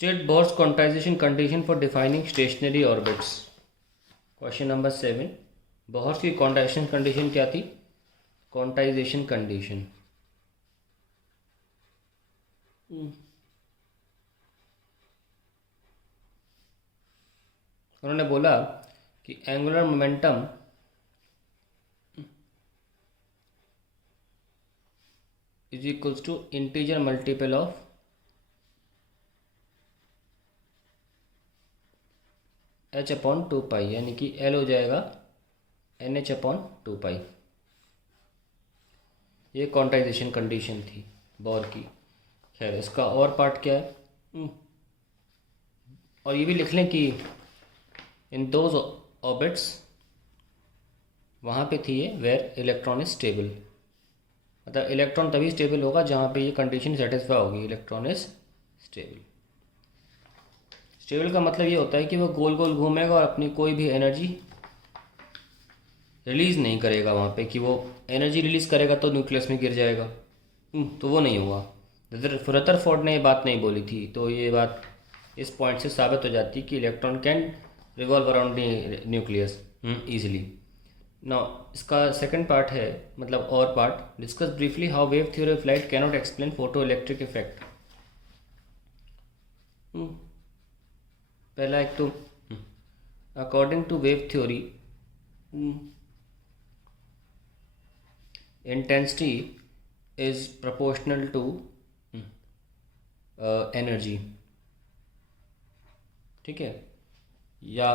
State Bohr's quantization condition for defining stationary orbits. Question number 7। Bohr's की quantization condition क्या थी? Quantization condition उन्होंने बोला कि angular momentum is equals to integer multiple of h upon 2 pi, यानी कि L हो जाएगा NH अपॉन 2 पाई। ये क्वांटाइजेशन कंडीशन थी बोर की। खैर, इसका और पार्ट क्या है? और ये भी लिख लें कि इन दोज ऑर्बिट्स वहाँ पे थी ये वेयर इलेक्ट्रॉन इज स्टेबल। मतलब इलेक्ट्रॉन तभी स्टेबल होगा जहाँ पे ये कंडीशन सेटिस्फाई होगी, इलेक्ट्रॉन इज स्टेबल। स्टेबल का मतलब ये होता है कि वो गोल गोल घूमेगा और अपनी कोई भी एनर्जी रिलीज़ नहीं करेगा वहाँ पे, कि वो एनर्जी रिलीज़ करेगा तो न्यूक्लियस में गिर जाएगा। तो वो नहीं हुआ। रदरफोर्ड ने ये बात नहीं बोली थी, तो ये बात इस पॉइंट से साबित हो जाती है कि electron can revolve around nucleus easily. Now इसका सेकंड पार्ट है, मतलब और part, discuss briefly how wave theory of light cannot explain photo electric effect. पहला एक तो according to wave theory intensity is proportional to energy. ठीक है, या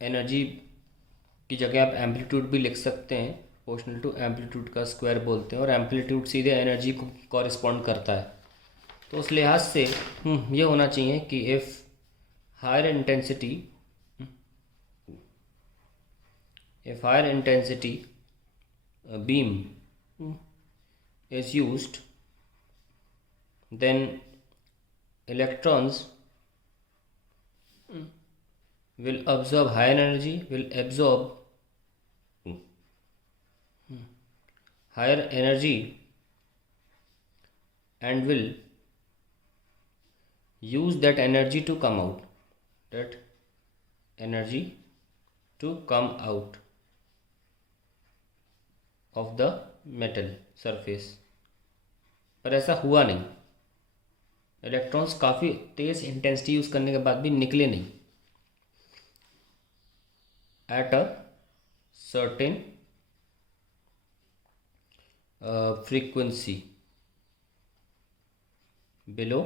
एनर्जी की जगह आप एम्पलीट्यूड भी लिख सकते हैं, प्रोपोर्शनल टू एम्पलीट्यूड का स्क्वायर बोलते हैं, और एम्पलीट्यूड सीधे एनर्जी को कॉरिस्पॉन्ड करता है। तो उस लिहाज से ये होना चाहिए कि if higher intensity beam is used, then electrons will absorb higher energy, will absorb higher energy and will use that energy to come out, of the metal surface। पर ऐसा हुआ नहीं, इलेक्ट्रॉन्स काफ़ी तेज़ इंटेंसिटी यूज़ करने के बाद भी निकले नहीं at a certain frequency below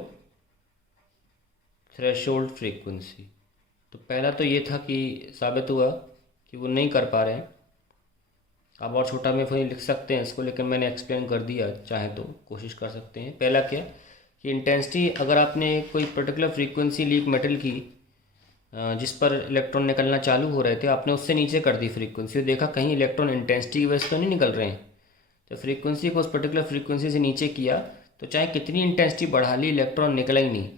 threshold frequency. तो पहला तो ये था कि साबित हुआ कि वो नहीं कर पा रहे हैं। आप और छोटा में फिर लिख सकते हैं इसको, लेकिन मैंने एक्सप्लेन कर दिया, चाहे तो कोशिश कर सकते हैं। पहला क्या कि इंटेंसिटी, अगर आपने कोई पर्टिकुलर फ्रीक्वेंसी ली मेटल की जिस पर इलेक्ट्रॉन निकलना चालू हो रहे थे, आपने उससे नीचे कर दी फ्रीक्वेंसी, देखा कहीं इलेक्ट्रॉन इंटेंसिटी की वजह से तो नहीं निकल रहे हैं। तो फ्रीक्वेंसी को उस पर्टिकुलर फ्रीक्वेंसी से नीचे किया तो चाहे कितनी इंटेंसिटी बढ़ा ली, इलेक्ट्रॉन निकला ही नहीं।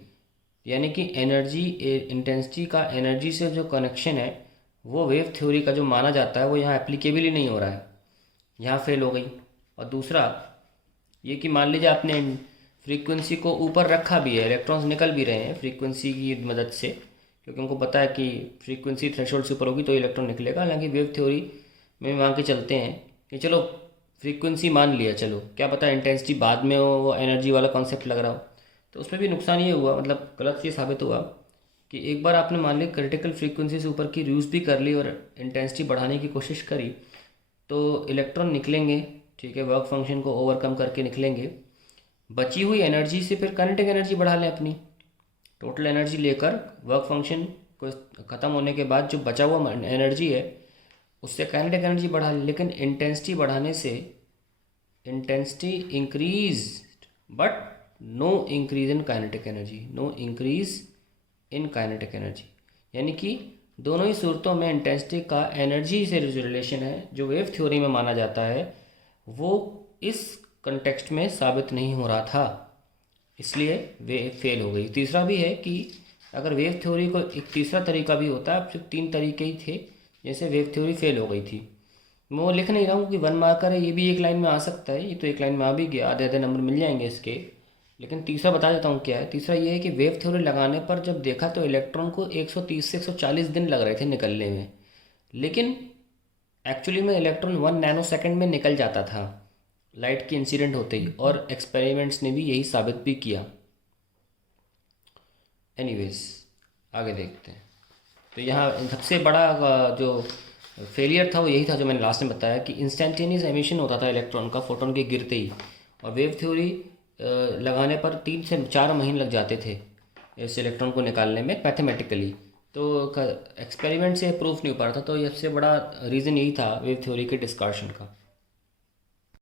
यानी कि एनर्जी, इंटेंसिटी का एनर्जी से जो कनेक्शन है वो वेव थ्योरी का जो माना जाता है वो यहाँ एप्लीकेबल ही नहीं हो रहा है, यहाँ फेल हो गई। और दूसरा ये कि मान लीजिए आपने फ्रीक्वेंसी को ऊपर रखा भी है, इलेक्ट्रॉन्स निकल भी रहे हैं फ्रीक्वेंसी की मदद से, क्योंकि उनको पता है कि फ्रीक्वेंसी थ्रेशोल्ड से ऊपर होगी तो इलेक्ट्रॉन निकलेगा। हालांकि वेव थ्योरी में मान के चलते हैं कि चलो फ्रीक्वेंसी मान लिया, चलो क्या पता इंटेंसिटी बाद में हो, वो एनर्जी वाला कॉन्सेप्ट लग रहा हो, तो उसमें भी नुकसान ये हुआ, मतलब गलत ये साबित हुआ कि एक बार आपने मान ली क्रिटिकल फ्रीक्वेंसी से ऊपर की यूज़ भी कर ली और इंटेंसिटी बढ़ाने की कोशिश करी, तो इलेक्ट्रॉन निकलेंगे, ठीक है, वर्क फंक्शन को ओवरकम करके निकलेंगे। बची हुई एनर्जी से फिर काइनेटिक एनर्जी बढ़ा लें, अपनी टोटल एनर्जी लेकर वर्क फंक्शन को ख़त्म होने के बाद जो बचा हुआ एनर्जी है उससे काइनेटिक एनर्जी बढ़ा लें। लेकिन इंटेंसिटी बढ़ाने से intensity increase but no increase in kinetic energy, यानी कि दोनों ही सूरतों में इंटेंसिटी का एनर्जी से जो रिलेशन है जो वेव थ्योरी में माना जाता है वो इस कंटेक्स्ट में साबित नहीं हो रहा था, इसलिए वे फेल हो गई। तीसरा भी है कि अगर वेव थ्योरी को एक तीसरा तरीका भी होता है, सिर्फ 3 तरीके ही थे, जैसे वेव थ्योरी फेल हो गई थी। मैं वो लिख नहीं रहा हूँ कि 1 मार्कर है, ये भी एक लाइन में आ सकता है, ये तो एक लाइन में आ भी गया, आधे आधे नंबर मिल जाएंगे इसके। लेकिन तीसरा बता देता हूँ क्या है। तीसरा ये है कि वेव थ्योरी लगाने पर जब देखा तो इलेक्ट्रॉन को 130 से 140 दिन लग रहे थे निकलने में, लेकिन एक्चुअली में इलेक्ट्रॉन 1 नैनो सेकेंड में निकल जाता था लाइट की इंसिडेंट होते ही, और एक्सपेरिमेंट्स ने भी यही साबित भी किया। एनीवेज, आगे देखते हैं। तो यहाँ सबसे बड़ा जो फेलियर था वो यही था जो मैंने लास्ट में बताया, कि इंस्टेंटेनियस एमिशन होता था इलेक्ट्रॉन का फोटोन के गिरते ही, और वेव थ्योरी लगाने पर 3 से 4 महीने लग जाते थे इस इलेक्ट्रॉन को निकालने में मैथमेटिकली। तो एक्सपेरिमेंट से प्रूफ नहीं हो पा रहा था, तो ये सबसे बड़ा रीज़न यही था वेव थ्योरी के डिस्कशन का।